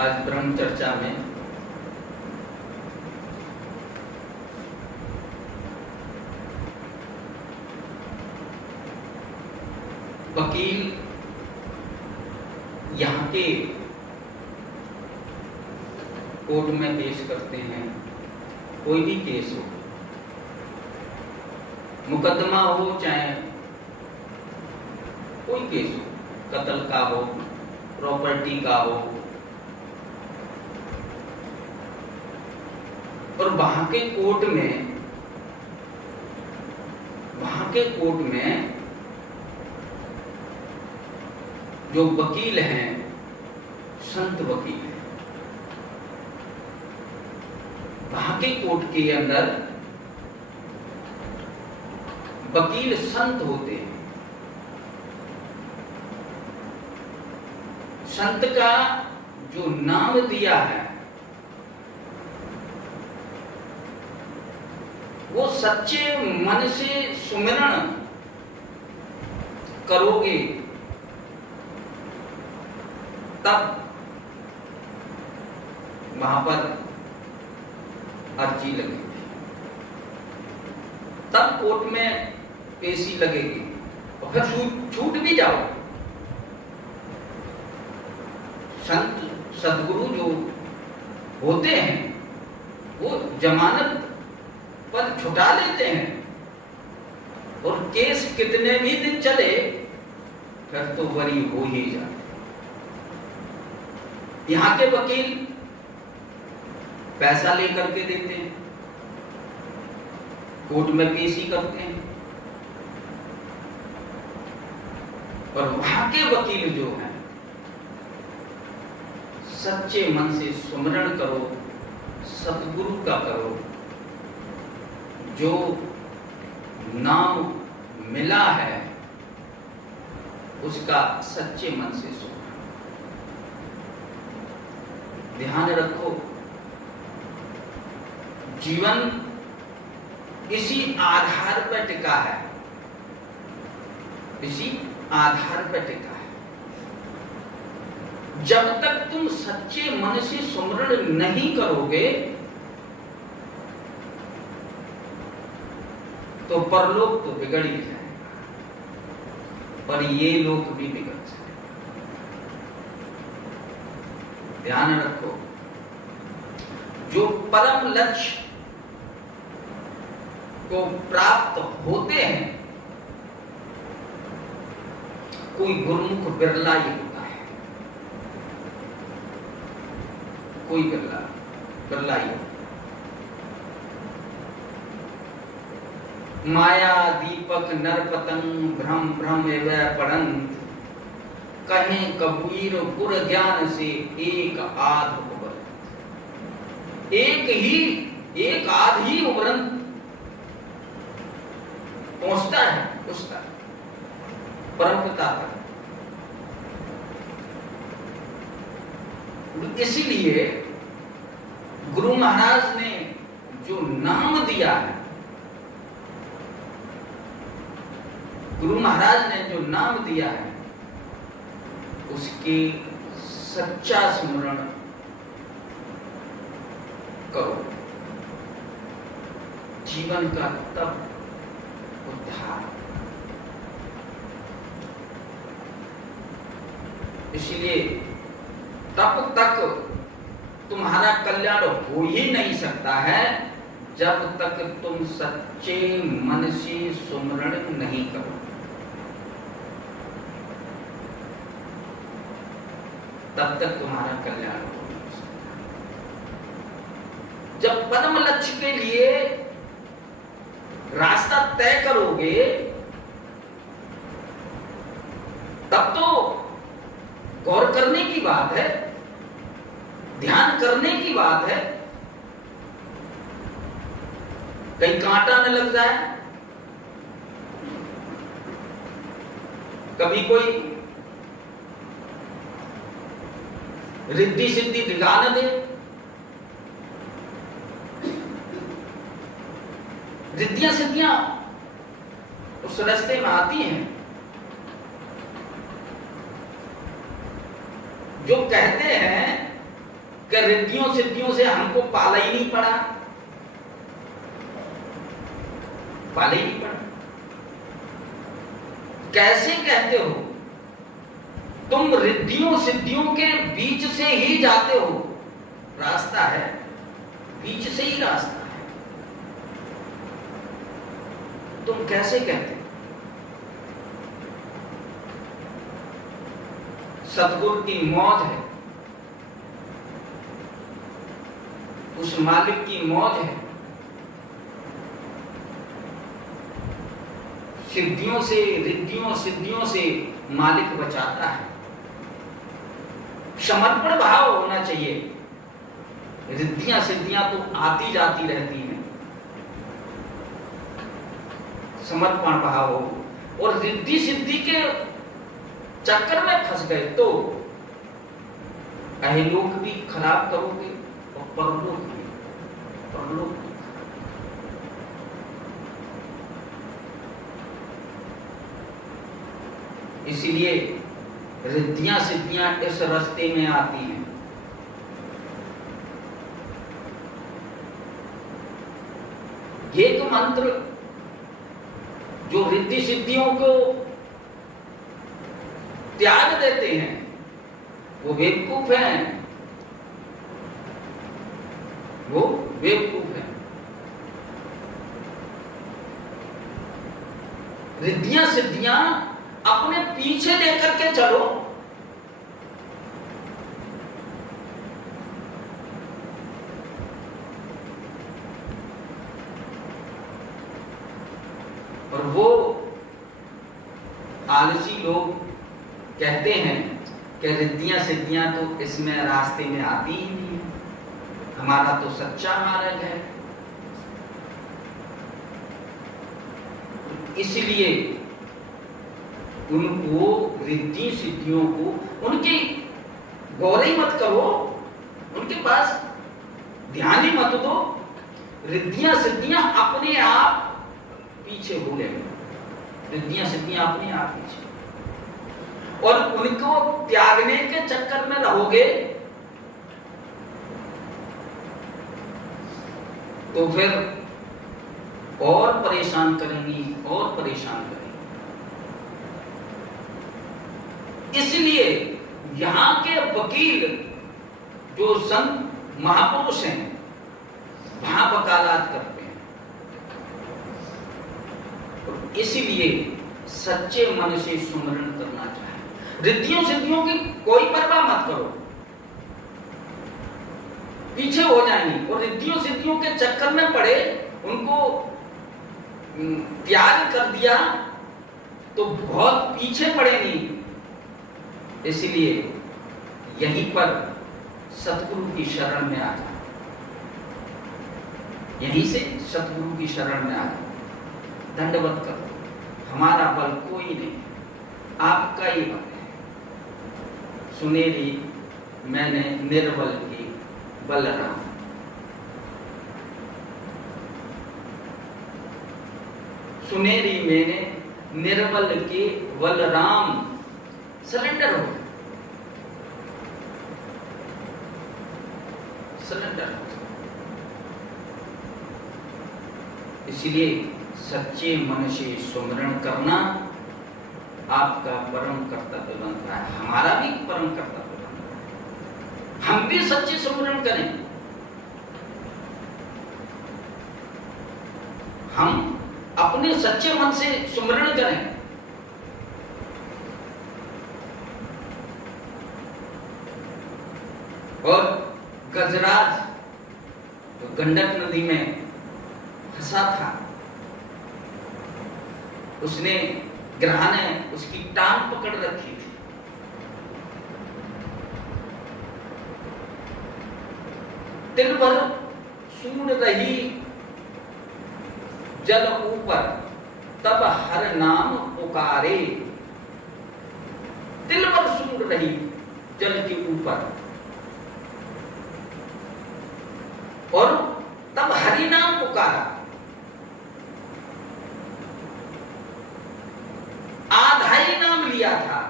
आज ब्रह्म चर्चा में वकील यहाँ के कोर्ट में पेश करते हैं। कोई भी केस हो, मुकदमा हो चाहे कोई केस हो, कत्ल का हो, प्रॉपर्टी का हो, और वहां के कोर्ट में जो वकील हैं संत वकील हैं। वहां के कोर्ट के अंदर वकील संत होते हैं। संत का जो नाम दिया है वो सच्चे मन से सुमिरन करोगे तब वहां पर अर्जी लगेगी, तब कोर्ट में पेशी लगेगी, और फिर छूट भी जाओ। संत सदगुरु जो होते हैं वो जमानत पर छुटा लेते हैं, और केस कितने भी दिन चले फिर तो बरी हो ही जाए। यहाँ के वकील पैसा लेकर के देते हैं, कोर्ट में पेशी करते हैं, और वहां के वकील जो हैं सच्चे मन से सुमिरन करो, सतगुरु का करो, जो नाम मिला है उसका सच्चे मन से सुमिरन। ध्यान रखो, जीवन इसी आधार पर टिका है, इसी आधार पर टिका है। जब तक तुम सच्चे मन से सुमिरन नहीं करोगे तो परलोक तो बिगड़ ही जाएगा, पर ये लोक भी बिगड़ जाएगा। ध्यान रखो, जो परम लक्ष्य को प्राप्त होते हैं, कोई गुरुमुख बिरला ही होता है, कोई बिरला ही। माया दीपक नर पतंग भ्रम भ्रम एवं पड़ंत, कहें कबीर गुर ज्ञान से एक आध उबरंत। एक आध ही उबरंत पहुंचता है उसका परमपिता तक। इसीलिए गुरु महाराज ने जो नाम दिया है, गुरु महाराज ने जो नाम दिया है उसके सच्चा स्मरण करो, जीवन का तब उद्धार। इसलिए तब तक तुम्हारा कल्याण हो ही नहीं सकता है जब तक तुम सच्चे मन से सुमिरन नहीं करो। तब तक तुम्हारा कल्याण हो नहीं सकता। जब परम लक्ष्य के लिए रास्ता तय करोगे तब तो गौर करने की बात है, ध्यान करने की बात है। कहीं कांटा न लग जाए, कभी कोई रिद्धि सिद्धि दिखा न दे। रिद्धियां सिद्धियां उस रास्ते में आती हैं। जो कहते हैं कि रिद्धियों सिद्धियों से हमको पाला ही नहीं पड़ा, पाला ही नहीं पड़ा। कैसे कहते हो तुम रिद्धियों सिद्धियों के बीच से ही जाते हो? रास्ता है, बीच से ही रास्ता है, तुम कैसे कहते हो? सतगुरु की मौज है, उस मालिक की मौज है। सिद्धियों से, रिद्धियों सिद्धियों से मालिक बचाता है। समर्पण भाव होना चाहिए। रिद्धियां सिद्धियां तो आती जाती रहती हैं, समर्पण भाव हो। और रिद्धि सिद्धि के चक्कर में फंस गए तो अहिलोक भी खराब करोगे और परलोक भी, परलोक भी। इसीलिए रिद्धियां सिद्धियां इस रास्ते में आती हैं। ये तो मंत्र जो रिद्धि सिद्धियों को त्याग देते हैं वो बेवकूफ हैं, वो बेवकूफ हैं। रिद्धियां सिद्धियां अपने पीछे लेकर के चलो, और वो आलसी लोग कहते हैं कि रिद्धियां सिद्धियां तो इसमें रास्ते में आती ही नहीं है, हमारा तो सच्चा मार्ग है। इसलिए उनको रिद्धि सिद्धियों को उनकी गौर ही मत करो, उनके पास ध्यान ही मत दो। रिद्धियां सिद्धियां अपने आप पीछे हो गए, रिद्धियां सिद्धियां अपने आप पीछे, और उनको त्यागने के चक्कर में रहोगे तो फिर और परेशान करेंगी, और परेशान करेंगी। इसलिए यहां के वकील जो संत महापुरुष हैं वहां वकालत करते हैं। तो इसलिए सच्चे मन से सुमरण करना चाहिए। रिद्धियों सिद्धियों की कोई परवाह मत करो, पीछे हो जाएंगी। और रिद्धियों सिद्धियों के चक्कर में पड़े, उनको त्याग कर दिया तो बहुत पीछे पड़ेंगी। इसलिए यहीं पर सतगुरु की शरण में आ जाओ, यहीं से सतगुरु की शरण में आ जाओ, दंडवत करो। हमारा बल कोई नहीं, आपका ही बल है। सुनेरी मैंने निर्बल की बलराम, सुनेरी मैंने निर्बल के बलराम। सरेंडर हो, सरेंडर। इसलिए सच्चे मन से सुमरण करना आपका परम कर्तव्य बनता है, हमारा भी परम कर्तव्य बनता है। हम भी सच्चे सुमरण करें, हम अपने सच्चे मन से सुमरण करें। और गजराज जो गंडक नदी में फंसा था, उसने ग्रह ने उसकी टांग पकड़ रखी थी। तिल भर सूंड रही जल ऊपर, तब हर नाम पुकारे। तिल भर सूंड रही जल के ऊपर, और तब हरि नाम पुकारा। आधा ही नाम लिया था,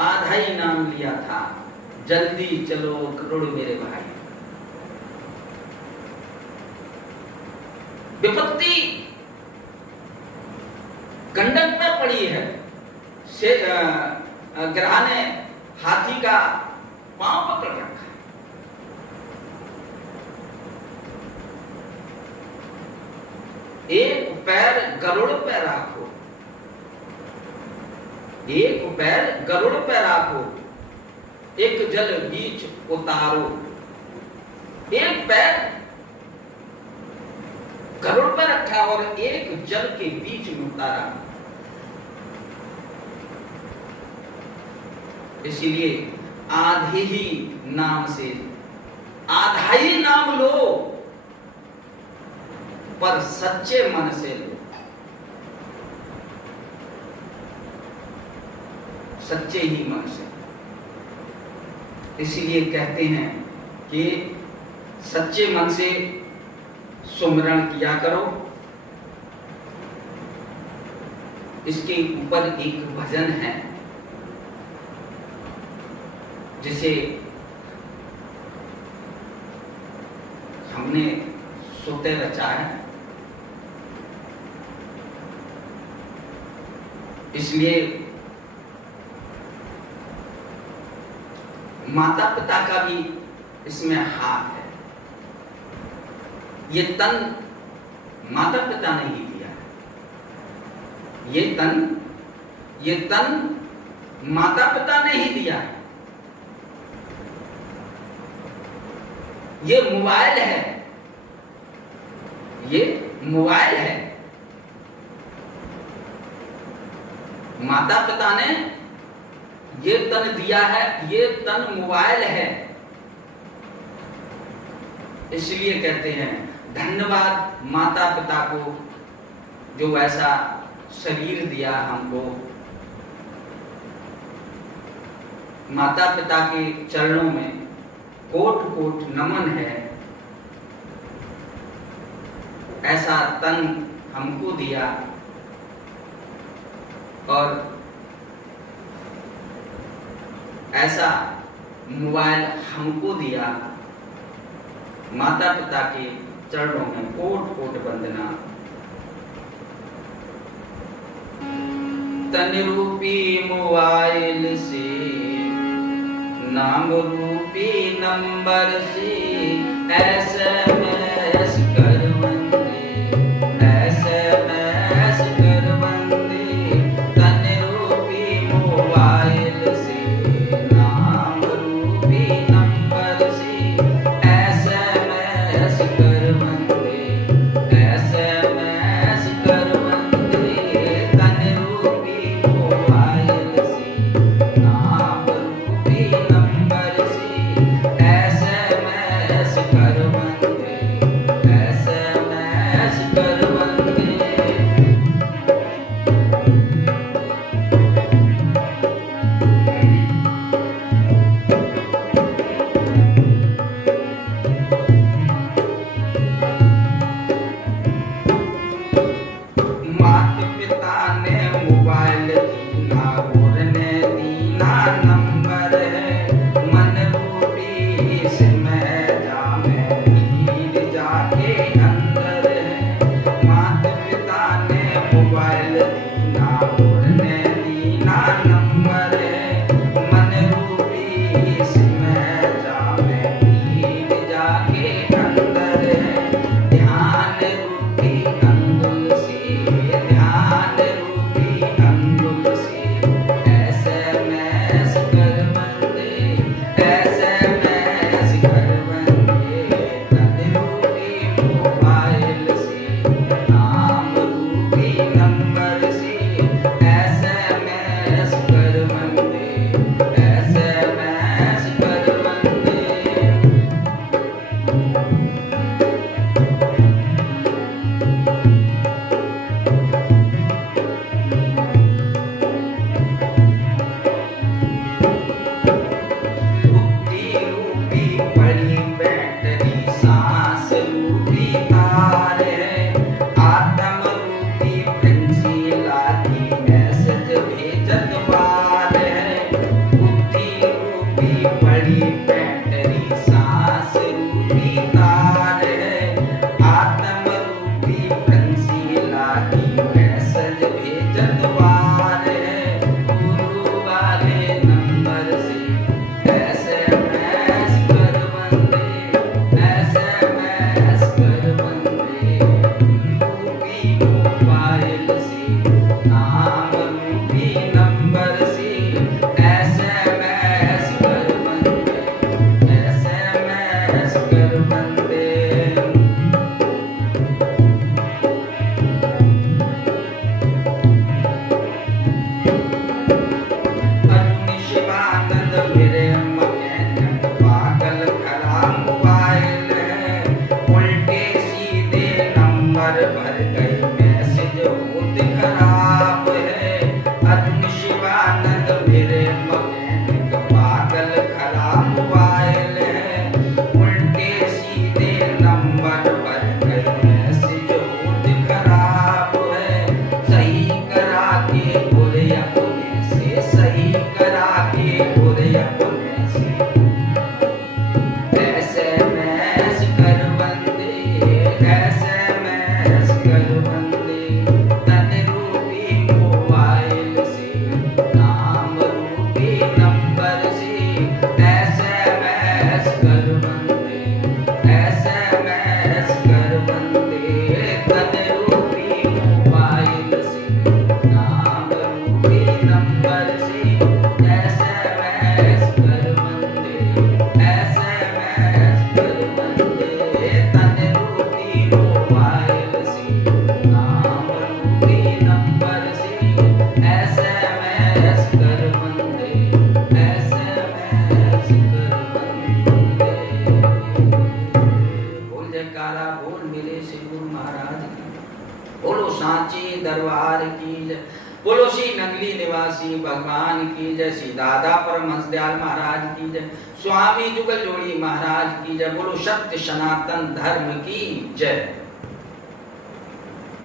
आधा ही नाम लिया था। जल्दी चलो करोड़ मेरे भाई। विपत्ति गंडक में पड़ी है, से ग्रह ने हाथी का पांव पकड़ रखा है। एक पैर गरुड़ पे राखो, एक पैर गरुड़ पे राखो, एक जल बीच उतारो। एक पैर गरुड़ पर रखा और एक जल के बीच में उतारा। इसीलिए आधे ही नाम से, आधा ही नाम लो पर सच्चे मन से लो, सच्चे ही मन से। इसीलिए कहते हैं कि सच्चे मन से सुमिरन किया करो। इसके ऊपर एक भजन है जिसे हमने सोते रचा है, इसलिए माता पिता का भी इसमें हाथ है। ये तन माता पिता ने ही दिया है, ये तन माता पिता ने ही दिया है। ये मोबाइल है, ये मोबाइल है। माता पिता ने ये तन दिया है, ये तन मोबाइल है। इसलिए कहते हैं धन्यवाद माता पिता को जो ऐसा शरीर दिया हमको। माता पिता के चरणों में कोट कोट नमन है। ऐसा तन हमको दिया और ऐसा मोबाइल हमको दिया। माता पिता के चरणों में कोट कोट वंदना। तन रूपी मोबाइल से, नाम रूपी नंबर से SMS कर वंदे, SMS कर वंदे। तन रूपी मोबाइल से, नाम रूपी नंबर से SMS कर वंदे, SMS कर वंदे। तन रूपी मोबाइल से, नाम रूपी नंबर से SMS कर वंदे। मेरे मैकेनिक पागल खराब मोबाइल है, उल्टे सीधे नंबर भर गए मैसेज होत खराब है। अर्जुन शिवानंद मेरे मैकेनिक पागल खराब मोबाइल है, उल्टे सीधे नंबर भर गए मैसेज होत खराब है। सही करा के बोले अपने से, सही करा के बोले अपने से, SMS कर बंदे, SMS कर बंदे, तन रूपी मोबाइल से, नाम रूपी नंबर से, SMS कर बंदे, SMS कर बंदे, तन रूपी मोबाइल से, नाम रूपी नंबर से, SMS कर बंदे, SMS कर बंदे, तन रूपी मोबाइल से, नाम रूपी नंबर से, SMS कर बंदे, SMS कर बंदे। बोल जयकारा बोल मिले श्री गुरु महाराज की, बोलो सांची दरबार की जय, बोलो श्री नंगली निवासी भगवान की जय, श्री दादा परमहंस दयाल महाराज की जय, स्वामी जुगल जोड़ी महाराज की जय, बोलो सत्य सनातन धर्म की जय।